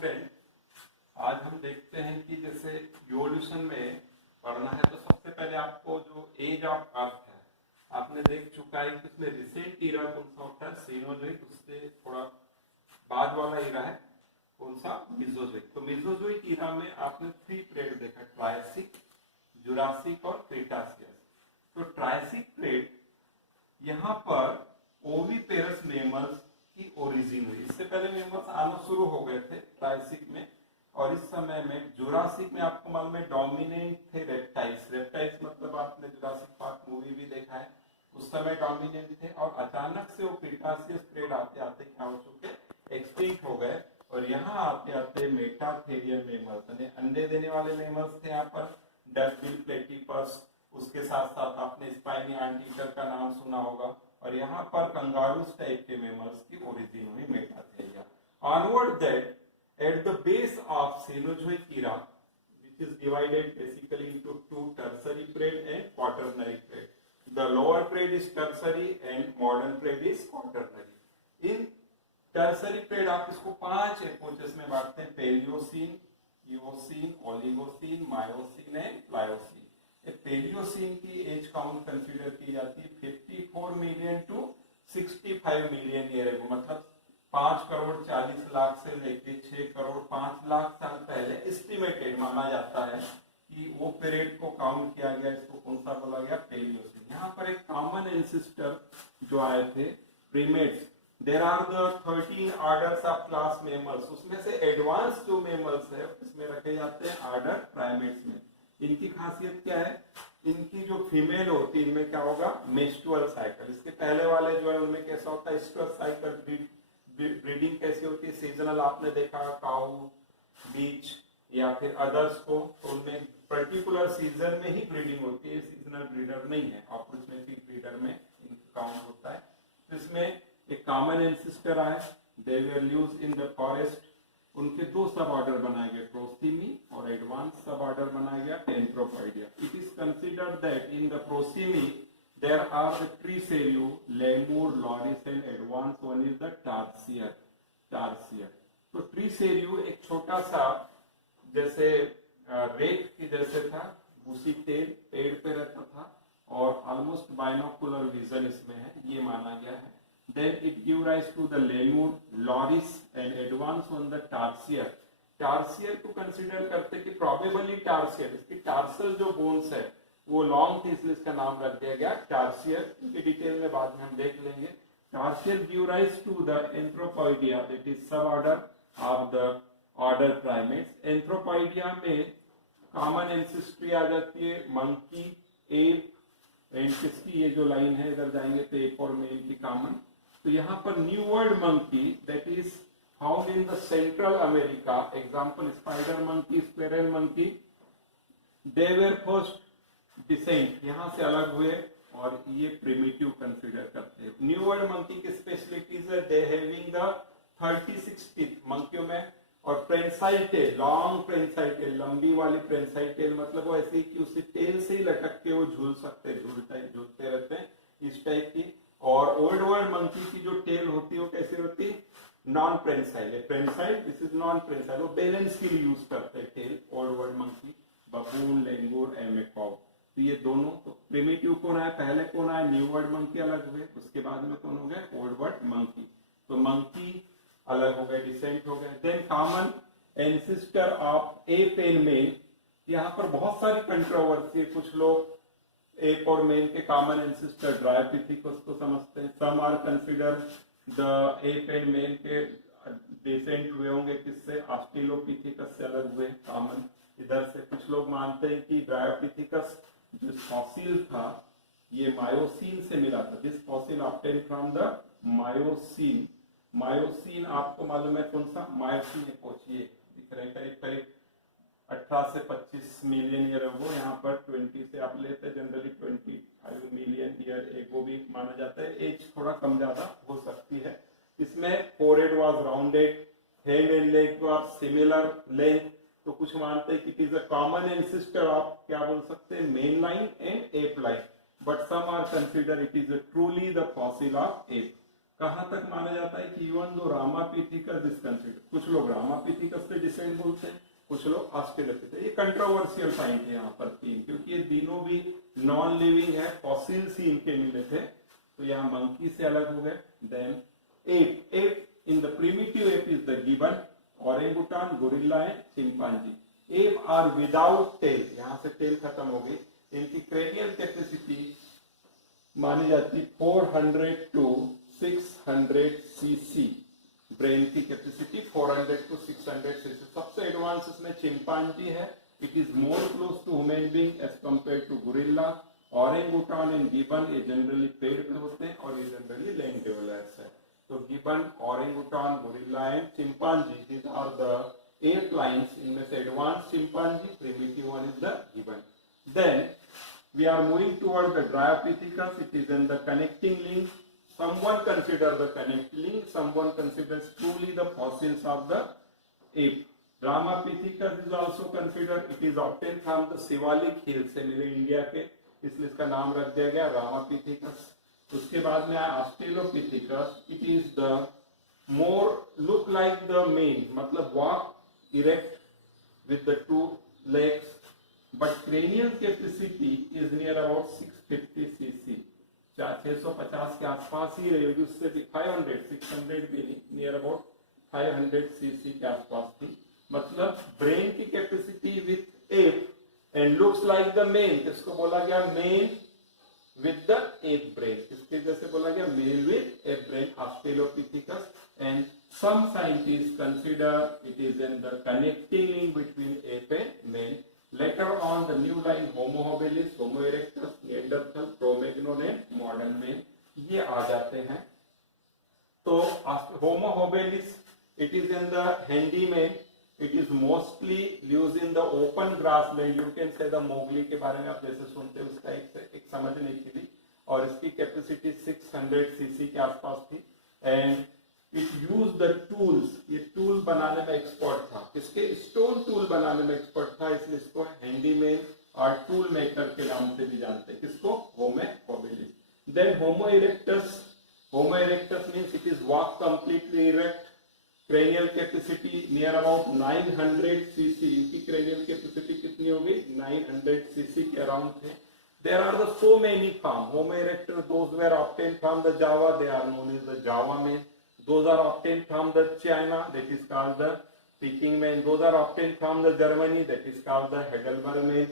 Student, आज हम देखते हैं कि जैसे इवोल्यूशन में पढ़ना है तो सबसे पहले आपको जो एज ऑफ अर्थ है आपने देख चुका है कि उसमें रिसेंट ईरा कौन सा होता है, सीनोजोइक। उससे थोड़ा बाद वाला ईरा है कौन सा, मेसोजोइक। तो मेसोजोइक ईरा में आपने 3 पीरियड देखा, ट्रायसिक, जुरासिक और क्रीटासियस। तो ट्रायसिक पीरियड यहाँ पर ओविपेरस मेमल्स की ओरिजिन हुई। इससे पहले मेमल्स आना शुरू हो गए थे ट्रायसिक में, और इस समय में जुरासिक में आपको मालूम है डोमिनेंट थे रेप्टाइल्स। रेप्टाइल्स मतलब आपने जुरासिक पार्क मूवी भी देखा है, उस समय डोमिनेंट थे, और अचानक से वो क्रीटासियस पीरियड आते आते क्या हो चुके, एक्सटिंक्ट हो गए। और यहाँ आते आते मेटाथेरियन मेमल्स यानी अंडे देने वाले मेमल्स थे यहाँ पर, डकबिल, प्लेटिपस, उसके साथ साथ आपने स्पाइनी एंटीटर का नाम सुना होगा, और यहाँ पर कंगारूस टाइप के मेमल्स की ओरिजिन हुई Metatheria. Onward that at the base of Cenozoic era, which is divided basically into 2 tertiary period and quaternary period. The lower period is tertiary and modern period is quaternary. In tertiary period आप इसको 5 एपोचेस में बांटते हैं, Palaeocene, Eocene, Oligocene, Miocene and Pliocene. Palaeocene की as count consider की जाती है 54 million to 65 million year ago, मतलब 5 करोड़ 40 लाख से लेके 6 करोड़ 5 लाख साल पहले एस्टिमेटेड माना जाता है कि वो पीरियड को काउंट किया गया। इसको कौन सा बोला गया, पेलियोसीन। यहाँ पर एक कॉमन एंसेस्टर जो आए थे, primates. There are the 13 orders of class mammals, उसमें से एडवांस जो मेमल्स है इसमें रखे जाते हैं ऑर्डर प्राइमेट्स में। इनकी खासियत क्या है, इनकी जो फीमेल होती है इनमें क्या होगा, मेस्ट्रुअल साइकिल। इसके पहले वाले जो है उनमें कैसा होता है, स्ट्रस साइकिल। ब्रीडिंग कैसी होती है, सीजनल, आपने देखा काऊ, बीच या फिर अदर्स को, तो उनमें पर्टिकुलर सीजन में ही ब्रीडिंग होती है, सीजनल ब्रीडर नहीं है। अपॉर्चुनिटी ब्रीडर में काउंट होता है। तो इसमें एक कॉमन एंसेस्टर आए, they were used in the forest. उनके 2 सब ऑर्डर बनाए गए, प्रोसीमी, और एडवांस सब ऑर्डर बनाया गया Anthropoidea. It is considered that in the Prosimii there are the Tricerio, Lemur, Loris and advanced one is the Tarsier। तो Tricerio एक छोटा सा जैसे रेत की जैसे था, उसी तेल पेड़ पे रहता था, और ऑलमोस्ट बाइनोकुलर विजन इसमें है, ये माना गया है। Then it give rise to the Lemur, Loris and advanced one the Tarsier। Tarsier को कंसिडर करते कि प्रोबेबली टार्सियर, इसकी टार्सल जो बोन्स है वो लॉन्ग थी, इसलिए इसका नाम रख दिया गया टार्सियर। की डिटेल में बाद में हम देख लेंगे। Tarsier give rise to the Anthropoidea, that is sub order of the order primates. Anthropoidea में कॉमन एंसेस्ट्री आ जाती है, मंकी, एप एंड किसकी, ये जो लाइन है इधर जाएंगे तो एप और मेल की कॉमन। तो यहाँ पर new world monkey that is found in the Central America, example spider monkey, squirrel monkey, they were first descent, यहाँ से अलग हुए, और ये प्रिमिटिव कंसीडर करते हैं। न्यू वर्ल्ड मंकी की स्पेशलिटीज है, दे हैविंग द 36 टीथ मंकियों में, और प्रेंसाइल टेल, लॉन्ग प्रेंसाइल टेल, लंबी वाली प्रेंसाइल टेल, मतलब वो ऐसी कि उसी टेल से ही लटक के वो झूल सकते हैं, झूलते रहते हैं, इस टाइप की। और ओल्ड वर्ल्ड मंकी की जो टेल होती है वो कैसे होती है, non prehensile. Prehensile, this is non prehensile, वो बैलेंस के लिए यूज करते हैं tail, old world monkey, baboon, langur and macaque. तो ये दोनों, तो प्रिमिटिव कौन आया, पहले कौन आया, न्यू वर्ल्ड मंकी अलग हुए, उसके बाद में कौन हो गए, ओल्ड वर्ल्ड मंकी। तो मंकी अलग हो गए, डिसेंट हो गए। Then common ancestor of ape and male, यहाँ पर बहुत सारी कंट्रोवर्सी है। कुछ लोग एप और मेल के कॉमन एंसेस्टर ड्रायोपिथेकस को समझते हैं, some are consider the ape and male के डिसेंट हुए होंगे किससे, ऑस्ट्रेलोपिथेकस से अलग हुए कॉमन इधर से। कुछ लोग मानते हैं कि ड्रायोपिथेकस जो फॉसिल था ये मायोसीन से मिला था, this fossil obtain from the Miocene. Miocene आपको मालूम है कौन सा, मायोसीन एपोच, ये दिख रहे हैं करीब 18 से 25 मिलियन ईयर एगो। यहाँ पर 20 से आप लेते हैं, जनरली 25 मिलियन ईयर एगो भी माना जाता है। एज थोड़ा कम ज्यादा हो सकती है। इसमें forehead was rounded, head and leg were similar length. तो कुछ मानते हैं कि it is a common ancestor of, क्या बोल सकते हैं, man line and ape line, but some are consider it is truly the fossil of ape. कहां तक माना जाता है कि even though Ramapithecus is consider, कुछ लोग रामापिथिकस से यूलोसेंट बोलते हैं, कुछ लोग ऑस्ट्रेलोपिथेकस। ये कंट्रोवर्शियल पॉइंट है यहाँ पर तीन, क्योंकि ये तीनों भी नॉन लिविंग है, फॉसिल्स ही इनके मिले थे, तो यहाँ मंकी से अलग हो गए। Then ape in the primitive ape is the gibbon, orangutan, gorilla and chimpanzee. Ape are without tail, यहाँ से टेल खत्म हो गई। इनकी क्रेनियल कैपेसिटी मानी जाती 400 to 600 सीसी, ब्रेन की कैपेसिटी 400 to 600 सीसी। सबसे एडवांस इसमें चिंपांजी है, it is more close to human being as compare to gorilla. Orangutan and gibbon ये जनरली पेड़ पे होते हैं और ये जनरली लैंड डेवलपर्स है। तो gibbon, orangutan, gorilla and chimpanzee, these are the 8 lines. इनमें से advance chimpanzee, primitive one is the gibbon. Then we are moving toward the Dryopithecus. It is in the connecting link. Someone consider the connecting link, someone considers truly the fossils of the ape. Dramapithecus is also considered. It is obtained from the Shivalik Hills से मिले India के, इसलिए इसका नाम रख दिया गया Dramapithecus। उसके बाद में आया Australopithecus. It is the more look like the mane, मतलब walk erect with the 2 legs, but cranial capacity is near about 650 cc, 650 के आसपास ही रहेगी, उससे भी 500, 600 भी नहीं, नियर अबाउट 500 cc के आसपास थी। मतलब ब्रेन की capacity with app and looks like the main, किसको बोला गया main with the app brain, किसके जैसे बोला गया mail with app brain, Australopithecus. And some scientists consider it is in the connecting link between ape and man. Later on, the new line Homo habilis, Homo erectus, Neanderthal, Cro-Magnon and modern man ये आ जाते हैं। तो Homo habilis, it is in the handy man, it is mostly used in the open grassland. You can say the Mowgli के बारे में आप जैसे सुनते हैं, उसका एक समझने के लिए, और इसकी कैपेसिटी 600 सीसी के आसपास थी। And it use the tools, ये टूल बनाने में एक्सपर्ट था, किसके स्टोन टूल बनाने में एक्सपर्ट था, इसलिए इसको हैंडीमैन और टूल मेकर के नाम से भी जानते हैं, किसको Homo habilis. Then Homo erectus, Homo erectus means it is walk completely erect, cranial capacity near about 900 CC, इनकी क्रेनियल कैपेसिटी कितनी होगी 900 सीसी के अराउंड थे। There are the so many forms. Homo erectus, those were obtained from the Java, they are known as the Java man. Those are obtained from the China, that is called the Peking man. Those are obtained from the Germany, that is called the Heidelberg man.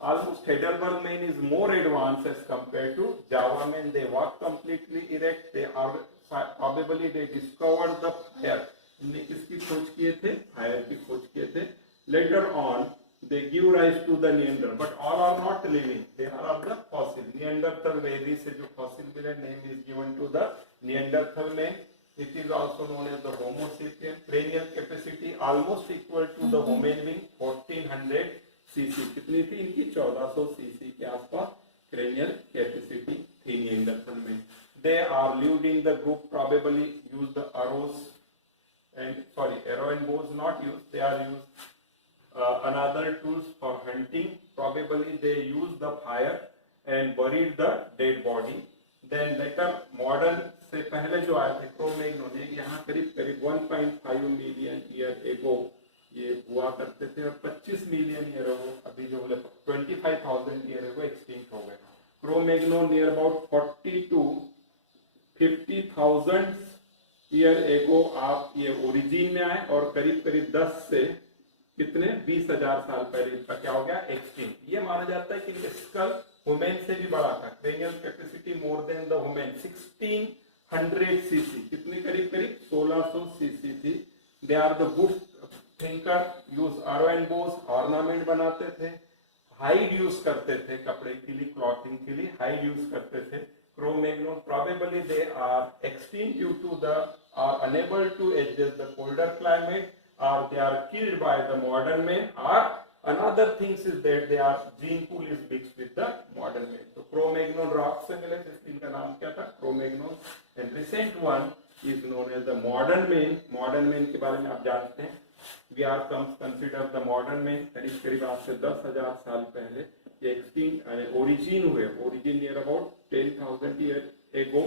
Almost Heidelberg man is more advanced as compared to Java man. They walk completely erect. They are probably they discovered the fire. इन्हें किसकी खोज किए थे? Fire की खोज किए थे। Later on, they give rise to the Neanderthal, but all are not living. They are of the fossil. Neanderthal valley से जो fossil मिला, name is given to the Neanderthal man. It is also known as the Homo sapien. Cranial capacity almost equal to the human being, 1400 cc. कितनी थी इनकी? 1400 cc के आसपास cranial capacity थी Neanderthal में। They are lived in the group, probably use the arrows and arrow and bows not used. They are used another tools for hunting. Probably they use the fire and buried the dead body. Then later modern से पहले जो आए थे क्रो-मैग्नोन, यहाँ करीब 1.5 million year ago ये हुआ करते थे, और 25 मिलियन ईयर एगो अभी जो 25,000 ईयर एगो एक्सटिंक्ट हो गए। Cro Magnon near about 40 to 50,000 year ago आप ये ओरिजिन में आए, और करीब 10 से कितने 20,000 साल पहले इनका क्या हो गया एक्सटिंक्ट। ये माना जाता है कि इनके स्कल ह्यूमन से भी बड़ा था। Cranial capacity more than the human, 1600 cc, कितनी करीब 1600 सीसी थी। They are the good thinker, use arrow and bows, ornament बनाते थे, हाइड यूज करते थे कपड़े के लिए, क्लॉथिंग के लिए हाइड यूज करते थे। क्रो-मैग्नोन probably they are extinct due to the are unable to adjust the colder climate, or they are killed by the modern man, or another things is that they are gene pool is mixed with the modern man. So Cro-Magnon rock से मिले, इनका नाम क्या था Cro-Magnon, and recent one is known as the modern man. Modern man के बारे में आप जानते हैं, we are consider the modern man करीब आज से 10,000 साल पहले ये एक्सटिंक्ट ओरिजिन हुए, origin near about 10,000 year ago.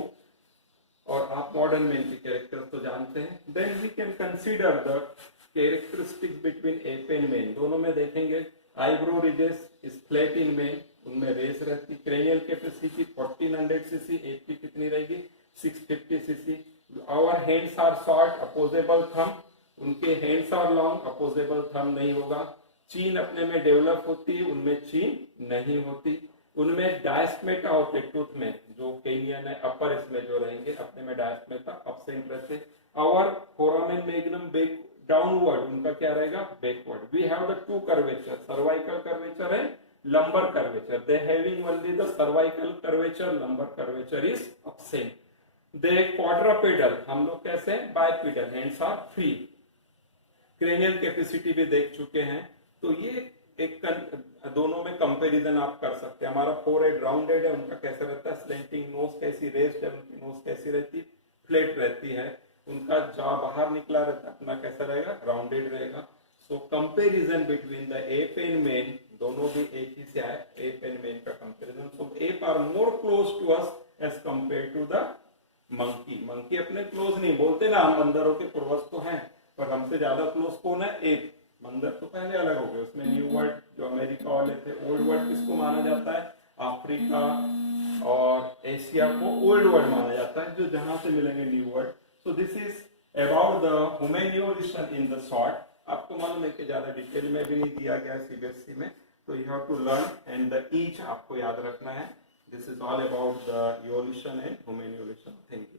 और आप मॉडर्न मैन के कैरेक्टर्स तो जानते हैं। Then we can consider the characteristics between ape and men, दोनों में देखेंगे eyebrow ridges is flat in men, उनमें रेस रहती, क्रेनियल कैपेसिटी 1400 सीसी, एप की कितनी रहेगी 650 CC. Our hands are short opposable thumb, उनके hands are long opposable thumb नहीं होगा। चीन अपने में डेवलप होती, उनमें चीन नहीं होती। उनमें डायस्मेटा होते टूथ में, जो केनियन है अपर इसमें जो रहेंगे, अपने में डायस्मेटा अपसेंट रहते। Our foramen magnum back downward, उनका क्या रहेगा backward. We have the two curvature, cervical curvature है lumbar curvature, they having only the cervical curvature, lumbar curvature is absent. They quadrupedal, हम लोग कैसे bipedal, hands are free. Cranial capacity भी देख चुके हैं, तो ये एक दोनों में कंपैरिजन आप कर सकते हैं। हमारा फोरहेड राउंडेड है, उनका कैसा रहता है स्लेंटिंग, नोज कैसी रेस्ड है, उनकी नोज कैसी रहती फ्लैट रहती है, उनका जॉ बाहर निकला रहता है, अपना कैसा रहेगा राउंडेड रहेगा। So comparison between the ape and men, दोनों भी एक ही से आए, एप एंड मेन का comparison. So ape are more close to us as compare to the monkey. Monkey अपने क्लोज नहीं बोलते ना, हम बंदरों के पूर्वज तो हैं, पर हमसे ज्यादा क्लोज कौन है एप। बंदर तो पहले अलग हो गए, उसमें न्यू वर्ल्ड जो अमेरिका वाले थे, ओल्ड वर्ल्ड किसको माना जाता है अफ्रीका और एशिया को ओल्ड वर्ल्ड माना जाता है, जो जहां से मिलेंगे new world. So this is about the human evolution in the short. आपको मालूम है कि ज्यादा डिटेल में भी नहीं दिया गया सीबीएसई में, तो you have to learn and the each आपको याद रखना है। This is all about the evolution and human evolution. Thank you.